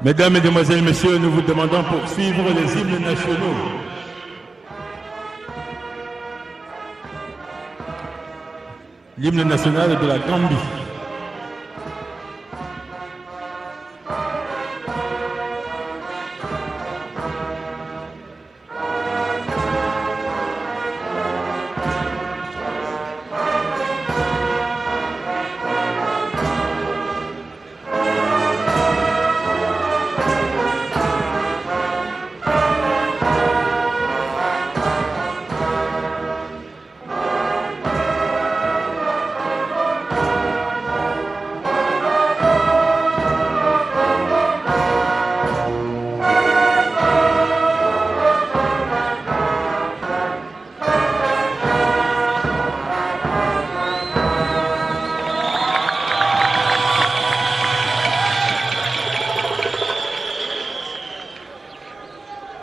Mesdames, Mesdemoiselles, Messieurs, nous vous demandons pour suivre les hymnes nationaux. L'hymne national de la Gambie.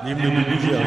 L'hymne du Nigeria.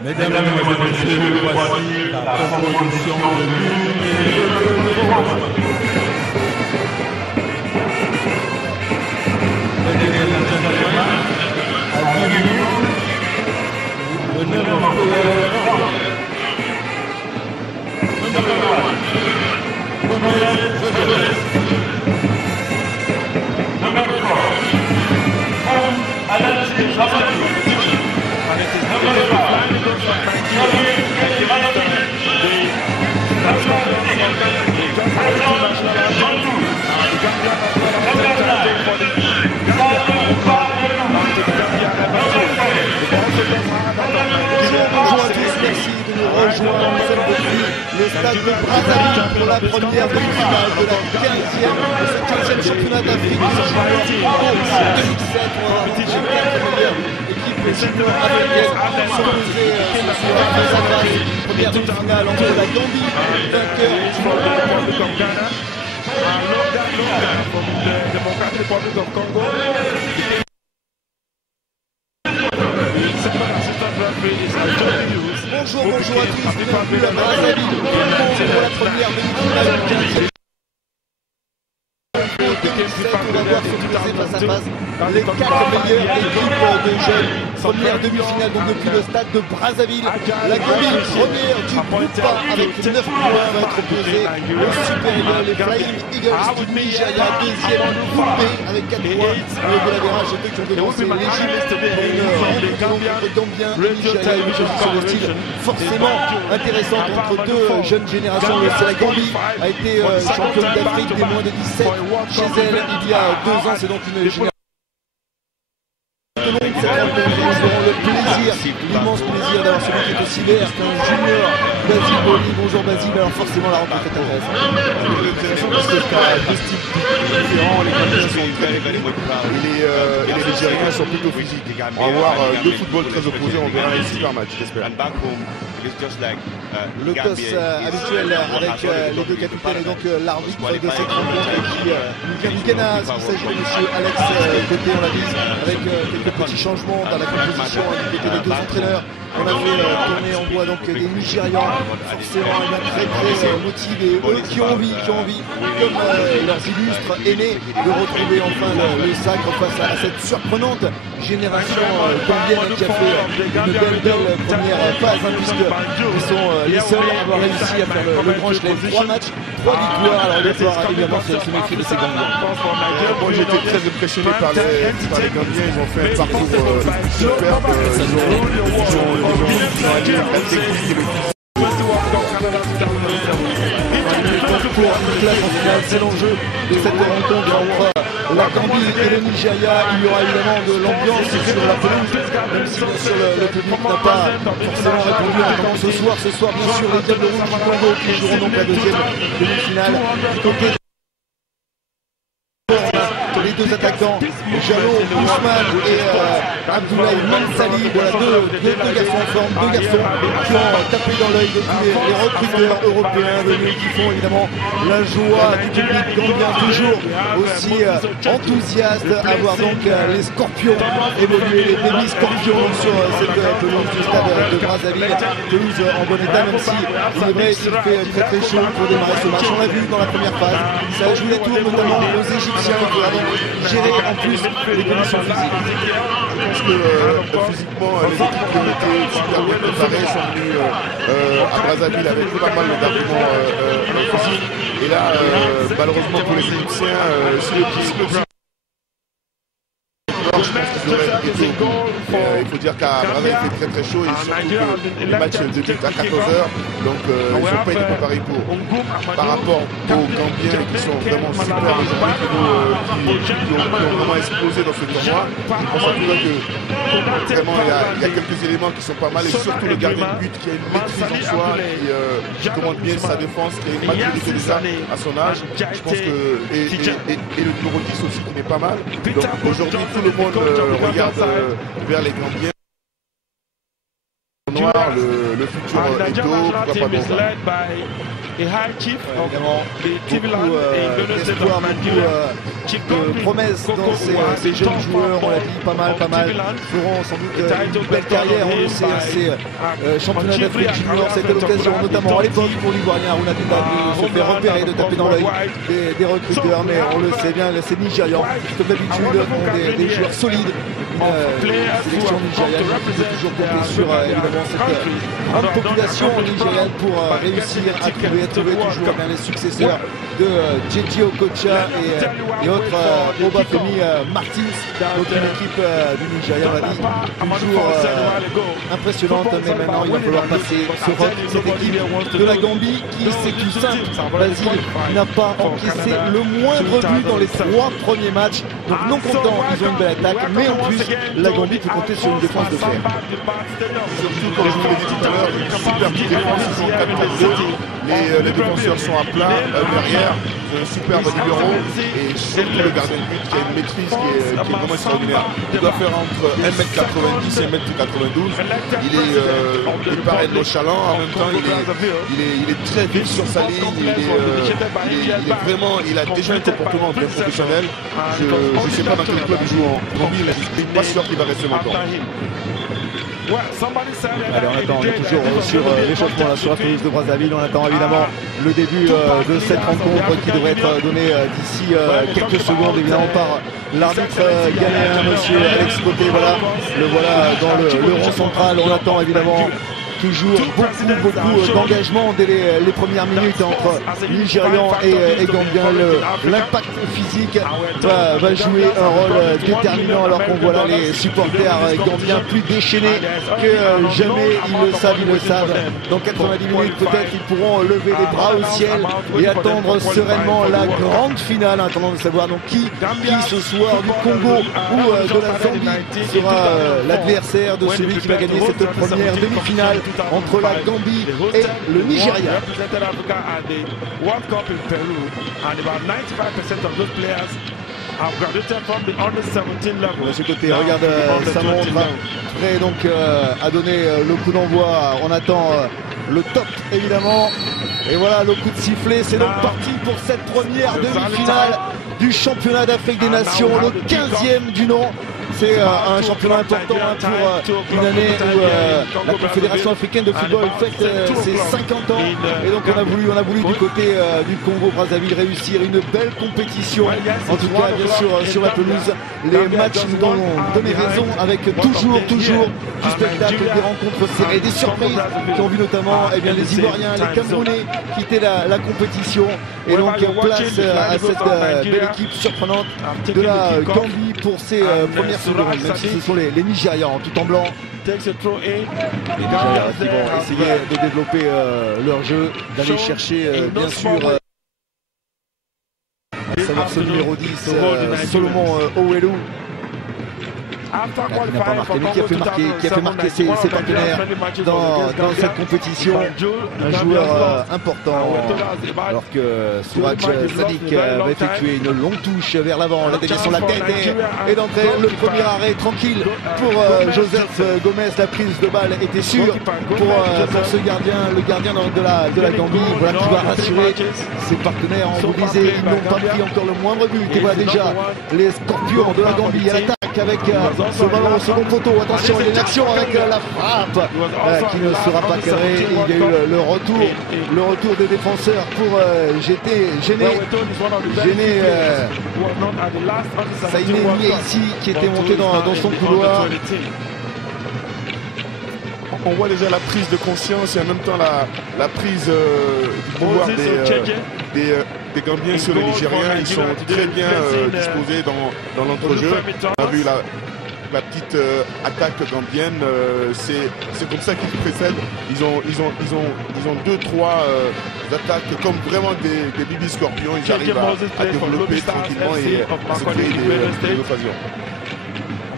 Mesdames et Messieurs, voici la composition de l'hymne de France. Ladies and gentlemen, I give you the name of the song. Number 1, Gomez Joseph. Number 4, Alanji Ramadou. And it is number 5. Bonjour à tous, merci de nous rejoindre. Nous sommes depuis le stade de Brazzaville pour la première demi-finale de ce 15e championnat d'Afrique. Nous sommes en 2007, on va rencontrer les meilleures équipes juniors africaines s'opposer face à face. Première demi-finale entre la Gambie, vainqueur du Ghana, from the Democratic Republic of Congo. Bonjour à tous, bienvenue à Brazzaville pour la première demi-finale du 15e. On va voir s'opposer face à face les 4 meilleures équipes de jeunes. Première demi-finale donc depuis le stade de Brazzaville. La Gambie, première du groupe A avec 9 points, va être opposée au Super Eagles, les Flying Eagles du Nigeria, deuxième groupe B avec 4 points. Le de la virage et deux qui ont devancé l'Égypte pour une Gambien et Nigeria, une position de style forcément intéressante entre deux jeunes générations. C'est la Gambie a été championne d'Afrique des moins de 17 chez elle il y a 2 ans, c'est donc une génération longue. Cette rencontre, nous aurons le plaisir, l'immense plaisir d'avoir celui qui est aussi vert qu'un junior, Basile Boli. Bonjour Basile, alors forcément la rencontre est intéressante. C'est intéressant parce que deux styles différents, les Gambiens sont très et les Nigériens sont plutôt physiques. On va avoir deux footballs très opposés, on verra un super match, j'espère. Le toss habituel avec les deux capitaines et donc l'arbitre de cette rencontre qui nous vient du Ghana. Il s'agit de M. Alex Côté, on l'a dit, avec quelques petits changements dans la composition du côté des deux entraîneurs. On a fait tourner, on voit donc des Nigérians forcément très motivés, eux qui ont envie, comme leurs illustres aînés, de retrouver enfin le sacre face à cette surprenante génération gambienne qui a fait une belle première phase, hein, puisqu'ils sont les seuls à avoir réussi à faire le grand chelem. 3 matchs, 3 victoires. Alors il va falloir évidemment se méfier de ces Gambiens. Moi j'étais très impressionné par les Gambiens. Ils ont fait un parcours superbe. Ils ont allié la technique et le physique. Pour une place en finale, c'est l'enjeu de cette rencontre entre la Gambie et le Nigeria. Il y aura évidemment de l'ambiance sur la pelouse, même si bien sûr le public n'a pas forcément répondu à temps ce soir. Ce soir, bien sûr, les Diables Rouges du Congo qui joueront donc la deuxième demi-finale. Du côté les deux attaquants, Jallo Ousmane et Abdoulaye Mansali, voilà deux garçons en forme, deux garçons qui ont tapé dans l'œil de tous les recruteurs européens venus, qui font évidemment la joie du public gambien, toujours aussi enthousiaste à voir donc les Scorpions évoluer, les baby Scorpions sur cette pelouse du stade de Brazzaville, pelouse en bon état, même si il est vrai qu'il fait très chaud pour démarrer ce match. On l'a vu dans la première phase, ça a joué les tours notamment aux Égyptiens qui avaient gérer en plus les conditions physiques. Je pense que physiquement, les équipes qui ont été super bien préparées sont venues à Brazzaville avec pas mal d'arguments physiques. Et là, malheureusement pour les Égyptiens, si le je pense qu'ils auraient été au bout. Il faut dire qu'à Brazzaville il fait très chaud et surtout que les matchs débutent à 14h, donc ils ne sont pas été préparés pour. Par rapport aux Gambiens qui sont vraiment super aujourd'hui, qui ont vraiment explosé dans ce tournoi, je pense en tout cas que vraiment il y a quelques éléments qui sont pas mal et surtout le gardien de but qui a une maîtrise en soi, qui commande bien sa défense, qui a une maturité déjà à son âge. Je pense que et le numéro 10 aussi qui n'est pas mal. Donc aujourd'hui tout le monde regarde vers les Gambiens. Noir, le futur Edo, pourquoi pas Bonza. Évidemment, beaucoup d'espoir, beaucoup de promesses dans ces jeunes joueurs. On l'a dit, pas mal, feront sans doute une belle carrière. On le sait, ces championnats d'Afrique junior, c'était l'occasion notamment à l'époque pour l'Ivoirien Aruna Teta de se faire repérer, de taper dans l'œil des recruteurs, mais on le sait bien, ces Nigérians, comme d'habitude, ont des joueurs solides. Sélection nigériane qui peut toujours compter sur évidemment cette grande population nigériane pour réussir à trouver toujours bien les successeurs de Jeji Okocha et autres Obafemi Martins, donc une équipe du Nigeria, on l'a dit, toujours impressionnante, mais maintenant il va falloir passer ce rock, cette équipe de la Gambie qui, c'est tout simple, Basile n'a pas encaissé le moindre but dans les 3 premiers matchs, donc non content, ils ont une belle attaque, mais en plus la Gambie peut compter sur une défense de fer. Surtout comme je vous l'ai dit tout à l'heure, une super défense, ils sont 4-4-2, les défenseurs sont à plat derrière, un superbe libéro et surtout le gardien de but qui a une maîtrise qui est vraiment extraordinaire. Il doit faire entre 1m90 et 1m92. Il paraît nonchalant, en même temps il est très vif sur sa ligne, il a déjà un comportement bien professionnel. Je ne sais pas dans quel club il joue en Gambie, mais je ne suis pas sûr qu'il va rester longtemps. Allez, on attend, on est toujours sur l'échauffement sur la pelouse de Brazzaville. On attend évidemment le début de cette rencontre qui devrait être donnée d'ici quelques secondes, évidemment par l'arbitre ghanéen, monsieur Alex Côté. Voilà, le voilà dans le rond central. On attend évidemment toujours beaucoup d'engagement dès les premières minutes entre Nigérians et Gambiens. L'impact physique va jouer un rôle déterminant, alors qu'on voit là les supporters gambiens plus déchaînés que jamais. Ils le savent. Dans 90 minutes peut-être ils pourront lever les bras au ciel et attendre sereinement la grande finale, attendant de savoir donc qui ce soir du Congo ou de la Zambie sera l'adversaire de celui qui va gagner cette première demi-finale entre la Gambie et le Nigeria. De ce côté, regarde sa montre, prêt donc à donner le coup d'envoi. On attend le top évidemment. Et voilà le coup de sifflet, c'est donc parti pour cette première demi-finale du championnat d'Afrique des Nations, le 15e du nom. c'est un championnat important pour une année où la Confédération africaine de football fête ses 50 ans. Et donc on a voulu du côté du Congo-Brazzaville réussir une belle compétition. En tout cas, bien sûr, sur la pelouse, les matchs nous ont donné raison avec toujours du spectacle, des rencontres serrées, des surprises qui ont vu notamment les Ivoiriens, les Camerounais quitter la compétition. Et donc place à cette belle équipe surprenante de la Gambie pour ses premières secondes, même si ce sont les Nigérians tout en blanc. Les Nigérians qui vont essayer de développer leur jeu, d'aller chercher bien sûr à savoir ce numéro 10, Solomon Owelu. Qui n'a pas marqué, mais qui a fait marquer ses partenaires dans cette compétition. Un joueur important, alors que Suraj Sadik va effectuer une longue touche vers l'avant, la déviation de la tête et d'entrer le premier arrêt tranquille pour Joseph Gomez. La prise de balle était sûre pour ce gardien, le gardien de la Gambie, voilà, qui va rassurer ses partenaires. On vous disait, ils n'ont pas pris encore le moindre but. Et voilà déjà les Scorpions de la Gambie à l'attaque avec ce ballon au second poteau. Attention, il y a une action avec la frappe qui ne sera pas cadrée. Il y a eu le retour des défenseurs pour gêner Saïné ici qui était monté dans son couloir. On voit déjà la prise de conscience et en même temps la prise du pouvoir des Gambiens sur les Nigériens. Ils sont très bien disposés dans l'entrejeu. On a vu la petite attaque gambienne, c'est comme ça qu'ils précèdent. Ils ont 2-3 attaques comme vraiment des Bibi Scorpions. Ils arrivent à développer tranquillement et à se créer des occasions.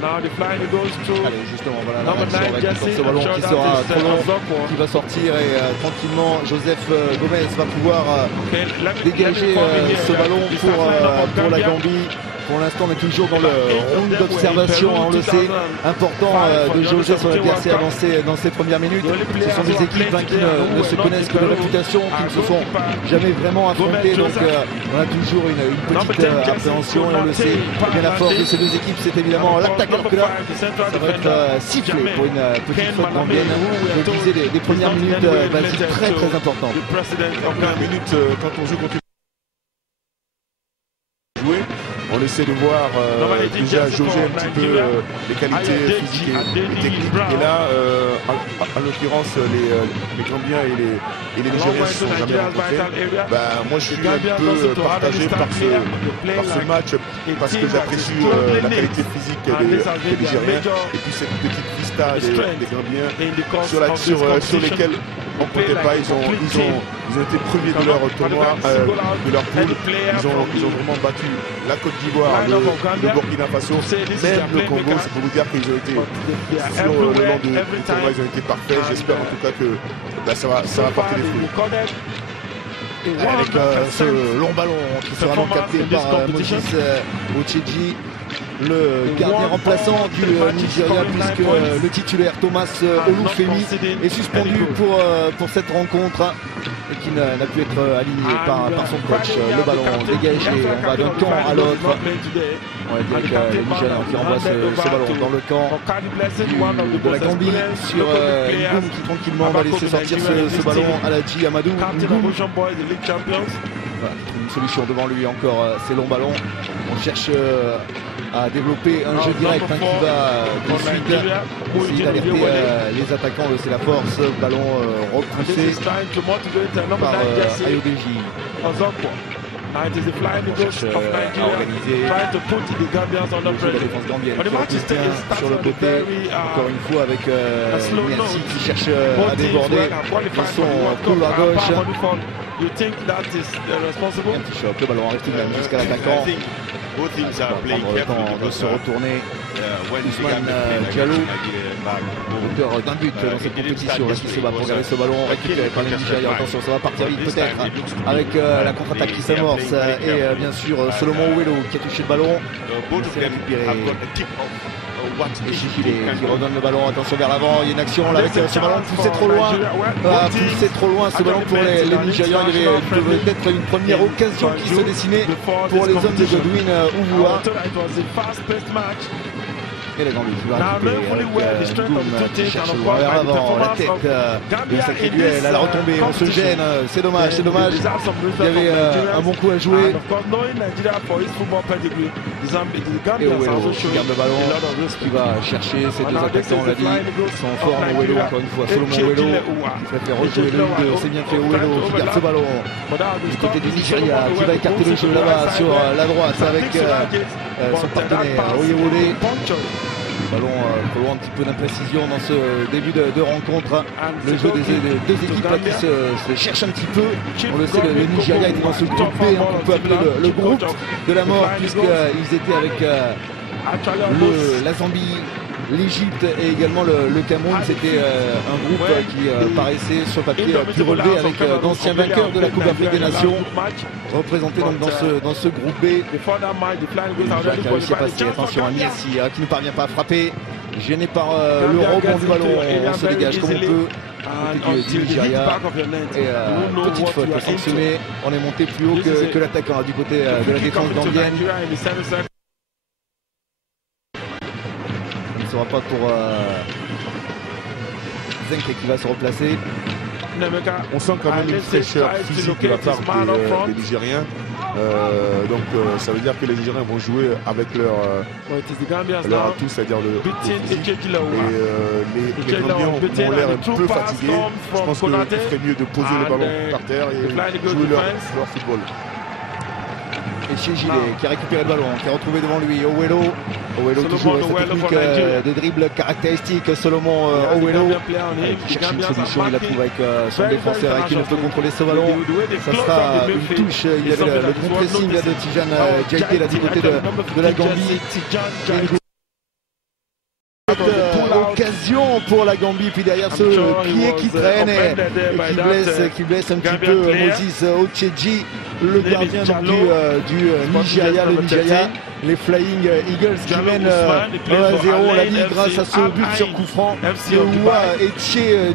Allez, justement, voilà la réaction avec ce ballon qui sera trop long, qui va sortir et tranquillement Joseph Gomez va pouvoir dégager ce ballon pour la Gambie. Pour l'instant, on est toujours dans le round d'observation, on le sait, important de jauger son adversaire dans ses premières minutes. Ce sont des équipes qui ne se connaissent que de réputation, qui ne se sont jamais vraiment affrontées. Donc on a toujours une petite appréhension et on le sait. Et bien la force de ces deux équipes, c'est évidemment l'attaque. Alors que là, ça va être sifflé pour une petite faute gambienne. Je disais, des premières minutes basiques très importantes. En première minute, quand on joue contre on essaie de voir déjà jauger un petit peu les qualités physiques et techniques. Et là, en l'occurrence, les Gambiens et les Nigériens ne se sont jamais rencontrés. Moi, je suis un peu partagé par ce match parce que j'apprécie la qualité physique des Nigériens et puis cette petite vista des Gambiens sur lesquels on ne comptait pas. Ils ont été premiers de leur tournoi, de leur poule. Ils ont vraiment battu la Côte d'Ivoire, le Burkina Faso, même le Congo. C'est pour vous dire qu'ils ont été sur le long du tournoi, ils ont été parfaits. J'espère en tout cas que ça va porter des fruits. Avec ce long ballon qui sera donc capté par Moses Ocheji, le gardien remplaçant du Nigeria, puisque le titulaire Thomas Olufemi est suspendu pour cette rencontre et qui n'a pu être aligné par son coach. Le ballon dégagé, on va d'un camp à l'autre. On va dire que les Nigérians qui envoient ce ballon dans le camp de la Gambie sur Ngoum qui tranquillement va laisser sortir ce ballon à Ladji Amadou. Voilà, une solution devant lui encore, ces longs ballons. On cherche à développer un jeu direct qui va de suite essayer d'alerter les attaquants. C'est la force, ballon repoussé par Ayodeji. On cherche à organiser le jeu de la défense gambienne qui repousse bien sur le côté, encore une fois avec Merci qui cherche à déborder dans son couloir gauche. Un petit choc, le ballon arrive tout de même jusqu'à l'attaquant. Prendre le temps de se retourner. Ousmane Diallo, auteur d'un but dans cette compétition, là, qui se bat pour garder ce ballon récupéré par les Nigérians. Attention, ça va partir vite peut-être avec la contre-attaque qui s'amorce et bien sûr Solomon Owelu qui a touché le ballon. C'est récupéré. Et Chikile qui redonne le ballon, attention vers l'avant, il y a une action là avec ce ballon poussé trop loin. Poussé trop loin ce ballon pour les Nigérians. Il y avait peut-être une première occasion qui se dessinait pour les hommes de Godwin Ouvoua. Et la Gambie qui va récupérer avec Goum qui cherche le vers l'avant, la tête de sacré duel, à la retombée, on se gêne, c'est dommage, c'est dommage. Il y avait un bon coup à jouer. Et Owelo qui garde le ballon, qui va chercher ces deux attaquants, on l'a dit, sont forts en Owelo, encore une fois, Solomon Owelo, qui préfère rejouer le 1-2, c'est bien fait, Owelo qui garde ce ballon du côté du Nigeria, qui va écarter le jeu là-bas sur la droite avec son partenaire Oyewole. Ballon trop loin, un petit peu d'imprécision dans ce début de rencontre. Le jeu des deux équipes là, qui se cherchent un petit peu. On le sait, le Nigeria était dans ce groupe B, qu'on peut appeler le groupe de la mort, puisqu'ils étaient avec la Zambie, l'Égypte et également le Cameroun. C'était un groupe qui paraissait sur papier plus relevé, avec d'anciens vainqueurs de la Coupe d'Afrique des Nations représentés donc dans ce groupe B. Qui a réussi à passer, attention à Niassi qui ne parvient pas à frapper, gêné par le rebond du ballon. On se dégage comme on peut du Nigeria et petite faute sanctionnée. On est monté plus haut que l'attaquant du côté de la défense gambienne. Ce ne sera pas pour Zenke qui va se replacer. On sent quand même une fraîcheur physique de la part des Nigériens. Donc ça veut dire que les Nigériens vont jouer avec leur atout, c'est-à-dire le physique. Et les Gambiens ont l'air un peu fatigués. Je pense qu'il ferait mieux de poser le ballon par terre et jouer leur football. Et chez Gilet qui a récupéré le ballon, qui a retrouvé devant lui Owelo toujours sa technique de dribble caractéristique. Solomon Owelo qui cherche une solution, il la trouve avec son défenseur qui ne peut contrôler ce ballon. Ça sera une touche. Il y avait le bon pressing de Tijane Djaité là du côté de la Gambie. Occasion pour la Gambie, puis derrière ce pied qui traîne et qui blesse un petit peu Moses Ocheji, le gardien du Nigeria, les Flying Eagles qui mènent 1-0, on l'a dit, grâce à ce but sur coup franc de Oua et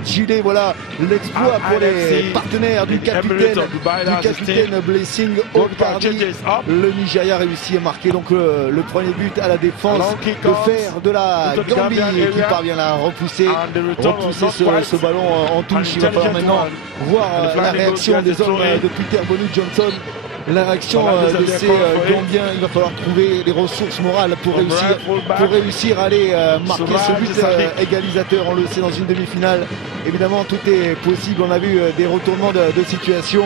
Gilet. Voilà l'exploit pour les partenaires du capitaine Blessing Okardi. Le Nigeria réussit à marquer donc le premier but à la défense de fer de la Gambie, qui parvient à repousser ce ballon en touche. Il va falloir maintenant voir la réaction des hommes de Peter Bonu-Johnson. La réaction de ces Gambiens. Il va falloir trouver les ressources morales pour réussir à aller marquer ce but égalisateur. On le sait, dans une demi-finale, évidemment tout est possible. On a vu des retournements de situation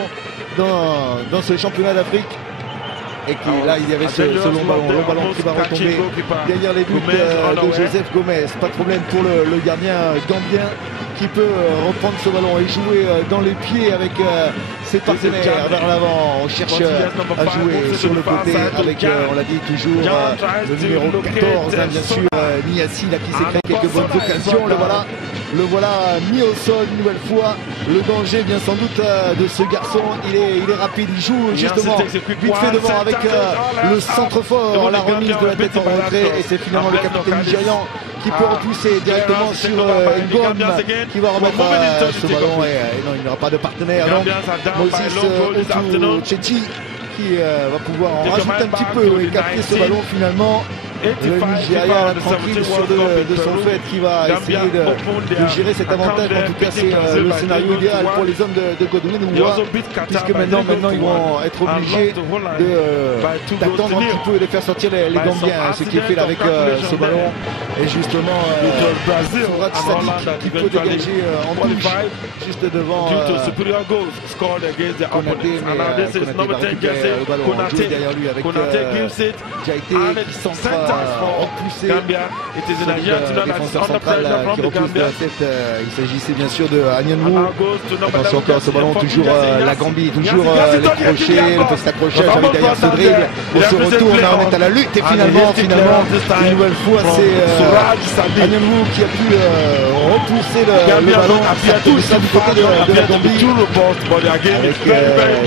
dans ce championnat d'Afrique. Et là il y avait ce long ballon qui va retomber derrière les buts de Joseph Gomez. Pas de problème pour le gardien gambien, qui peut reprendre ce ballon et jouer dans les pieds avec ses partenaires vers l'avant. On cherche à jouer sur le côté avec, on l'a dit toujours, le numéro 14, bien sûr, Niassi là, qui s'est créé quelques bonnes occasions. Le voilà mis au sol une nouvelle fois. Le danger vient sans doute de ce garçon. Il est rapide, il joue justement vite fait devant avec le centre fort, la remise de la tête en rentrée, et c'est finalement le capitaine nigérian qui peut repousser directement sur Ngom, qui va remettre ce ballon et non, il n'y aura pas de partenaire. Donc Moses Ochechi qui va pouvoir en rajouter un petit peu et capter ce ballon finalement. Le Nigeria tranquille sûr de son fait, qui va essayer de gérer cet avantage. En tout cas, c'est le scénario idéal pour les hommes de Godwin Ouah, puisque maintenant ils vont être obligés d'attendre un petit peu et de faire sortir les Gambiens, ce qui est fait là avec ce ballon. Et justement, Sourad Sadiq qui peut dégager en touche juste devant Konaté, mais Konaté va récupérer le ballon, jouer derrière lui avec Djaité qui centre repoussé. Défenseur central qui repousse de la tête. Il s'agissait bien sûr de Anyanwu. Attention encore à ce ballon, toujours la Gambie, toujours les crochets, le petit accrochage avec derrière ce dribble. On se retourne, on est à la lutte et finalement une nouvelle fois c'est Anyanwu qui a pu repousser le ballon. Ça touche du côté de la Gambie avec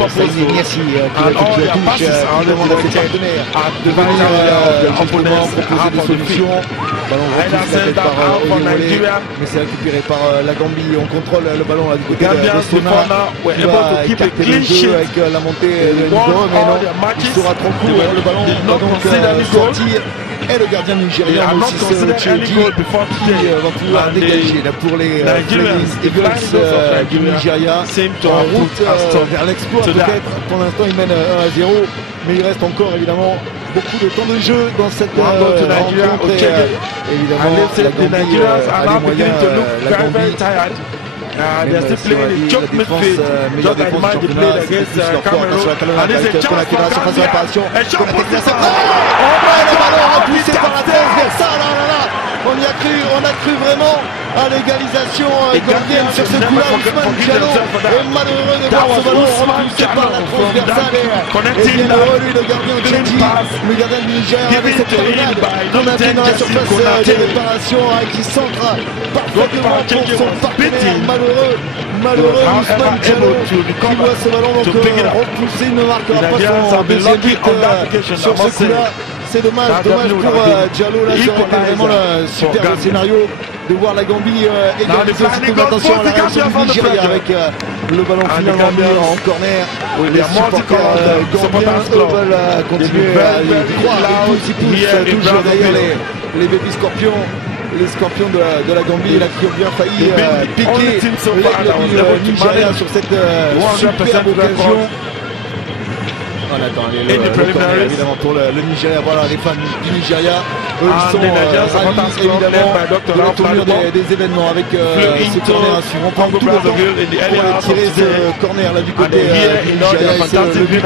Saïd Niassi qui va toucher la touche, qui demande à ses partenaires de venir justement proposer des solutions. Ballon repoussé par Oyewole, mais c'est récupéré par la Gambie. On contrôle le ballon là, du côté de Sona, qui va écarter le jeu avec la montée de Nigo, mais non, il sera trop court. Le ballon va donc sortir et le gardien nigérian Moses Ochieji qui va pouvoir dégager là, pour les Eagles du Nigeria en route vers l'exploit peut-être. Pour l'instant ils mènent 1-0, mais il reste encore évidemment beaucoup de temps de jeu dans cette rencontre et évidemment la Gambie a les moyens, la Gambie they're still playing in choke midfield, just like the match they played against Cameroon. And there's a chance for Gambia. A shot put this up. Le ballon repoussé par la transversale. On a cru vraiment à l'égalisation gambienne sur ce coup-là. Ousmane Diallo est malheureux de voir ce ballon repoussé par la transversale. Et bien heureux lui, le gardien Ochieji, le gardien du Niger, avec cette promenade qu'on a vu dans la surface de réparation qui centre parfaitement pour son partenaire. Malheureux Ousmane Diallo qui voit ce ballon donc repoussé, ne marquera pas son deuxième but sur ce coup-là. C'est dommage pour Diallo, là ça aurait été vraiment le super scénario de voir la Gambie égaliser. Attention à la réaction du Nigeria avec le ballon finalement mis en corner. Les supporters gambiens veulent continuer à y croire et tous poussent toujours derrière les baby scorpions. Les scorpions de la Gambie là, qui ont bien failli piquer l'aigle du Nigeria sur cette superbe occasion. On attend évidemment pour le Nigeria. Voilà les fans du Nigeria. Eux ils sont ravis évidemment de la tournure des événements avec ce corner à suivre. On prend tout le temps pour tirer ce corner là du côté du Nigeria. C'est le but